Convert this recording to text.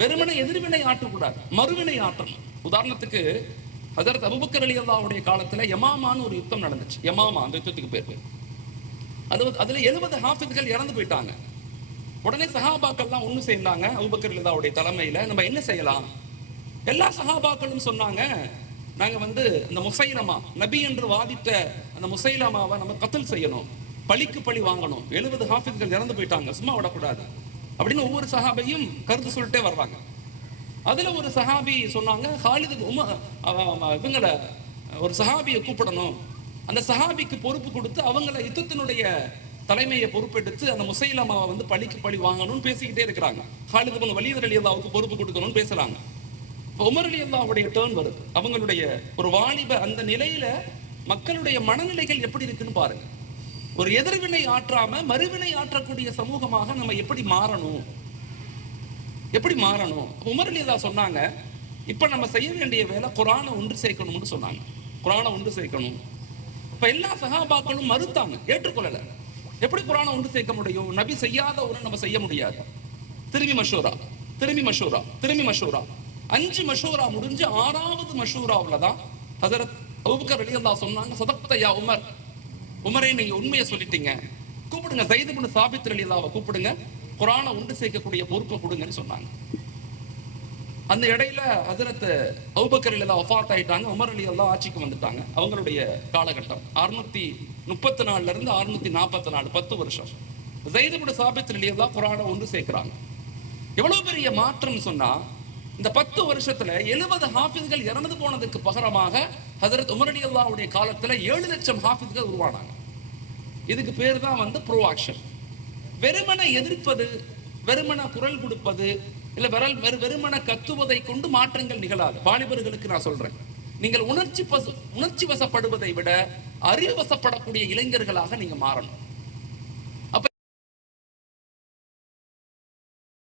வெறுமனை எதிர்வினை ஆற்றக்கூடாது மறுவினை ஆற்றணும். உதாரணத்துக்கு ஹதரத் அபுபக்கர் அலி அல்லாவுடைய காலத்துல யமாமான்னு ஒரு யுத்தம் நடந்துச்சு. யமாமா அந்த யுத்தத்துக்கு பேர். அது அதுல எழுபது ஹாஃபிதுகள் இறந்து போயிட்டாங்க. உடனே சஹாபாக்கள்லாம் ஒண்ணு சேர்ந்தாங்க அபுபக்கர் அலி அல்லாவுடைய தலைமையில. நம்ம என்ன செய்யலாம்? எல்லா சஹாபாக்களும் சொன்னாங்க நாங்க வந்து அந்த முசைலமா நபி என்று வாதிட்ட அந்த முசைலமாவை நம்ம கத்தல் செய்யணும். பழிக்கு பழி வாங்கணும். எழுபது ஹாஃபிதுகள் இறந்து போயிட்டாங்க. சும்மா விடக்கூடாது. அப்படின்னு ஒவ்வொரு சஹாபையும் கருத்து சொல்லிட்டே வர்றாங்க. அதுல ஒரு சஹாபி சொன்னாங்க ஹாலிது உம இவங்கள ஒரு சஹாபியை கூப்பிடணும். அந்த சஹாபிக்கு பொறுப்பு கொடுத்து அவங்கள யுத்தத்தினுடைய தலைமையை பொறுப்பெடுத்து அந்த முசைலமாவை வந்து பழிக்கு பழி வாங்கணும்னு பேசிக்கிட்டே இருக்கிறாங்க. ஹாலிது இவங்க வலிதர் அலி அல்லாவுக்கு பொறுப்பு கொடுக்கணும்னு பேசுறாங்க. இப்போ உமர் அலி அல்லாவுடைய டேர்ன் வருது. அவங்களுடைய ஒரு வாலிப அந்த நிலையில மக்களுடைய மனநிலைகள் எப்படி இருக்குன்னு பாருங்க. ஒரு எதிர்வினை ஆற்றாம மறுவினை ஆற்றக்கூடிய சமூகமாக நம்ம எப்படி மாறணும்? எப்படி மாறணும்? உமர்லிதா சொன்னாங்க இப்ப நம்ம செய்ய வேண்டிய வேலை குரானை ஒன்று சேர்க்கணும்னு சொன்னாங்க. குரானை ஒன்று சேர்க்கணும். இப்ப எல்லா சகாபாக்களும் மறுத்தாங்க ஏற்றுக்கொள்ளல. எப்படி குரானை ஒன்று சேர்க்க முடியும்? நபி செய்யாத ஒன்று நம்ம செய்ய முடியாது. திரும்பி மஷூரா திரும்பி மஷூரா திரும்பி மஷூரா. அஞ்சு மஷூரா முடிஞ்சு ஆறாவது மஷூராவுல தான் ஹதரத் அபூபக்கர் சொன்னாங்க சதக்தயா உமர் உமரே நீங்க உண்மையை சொல்லிட்டீங்க. கூப்பிடுங்க. சைது பண்ணு சாபித் ரலியல்லாஹுவை கூப்பிடுங்க. குரானை உண்டு சேர்க்கக்கூடிய பொறுப்பை கொடுங்கன்னு சொன்னாங்க. அந்த இடையில ஹசரத் அபுபக்கர் எல்லாம் ஒஃபாத் ஆயிட்டாங்க உமர் அலி எல்லாம் ஆட்சிக்கு வந்துட்டாங்க. அவங்களுடைய காலகட்டம் அறுநூத்தி முப்பத்தி நாலுல இருந்து அறுநூத்தி நாற்பத்தி நாலு பத்து வருஷம். ஜெயிதுபுட சாபித் அலி எல்லாம் குரானை ஒன்று சேர்க்கிறாங்க. எவ்வளவு பெரிய மாற்றம் சொன்னா இந்த பத்து வருஷத்துல எழுபது ஹாஃபிஸ்கள் இறந்து போனதுக்கு பகரமாக ஹசரத் உமரடி அல்லாவுடைய காலத்துல ஏழு லட்சம் ஹாஃபிஸ்கள் உருவானாங்க. இதுக்கு பேர் தான் வந்து ப்ரோ ஆக்ஷன் வெறுமனை எதிர்ப்பது வெறுமன குரல் கொடுப்பது இல்ல விரல் வெறு வெறுமன கத்துவதை கொண்டு மாற்றங்கள் நிகழாது. வாலிபர்களுக்கு நான் சொல்றேன். நீங்கள் உணர்ச்சி பசு உணர்ச்சி வசப்படுவதை விட அறிவு வசப்படக்கூடிய இளைஞர்களாக நீங்க மாறணும்.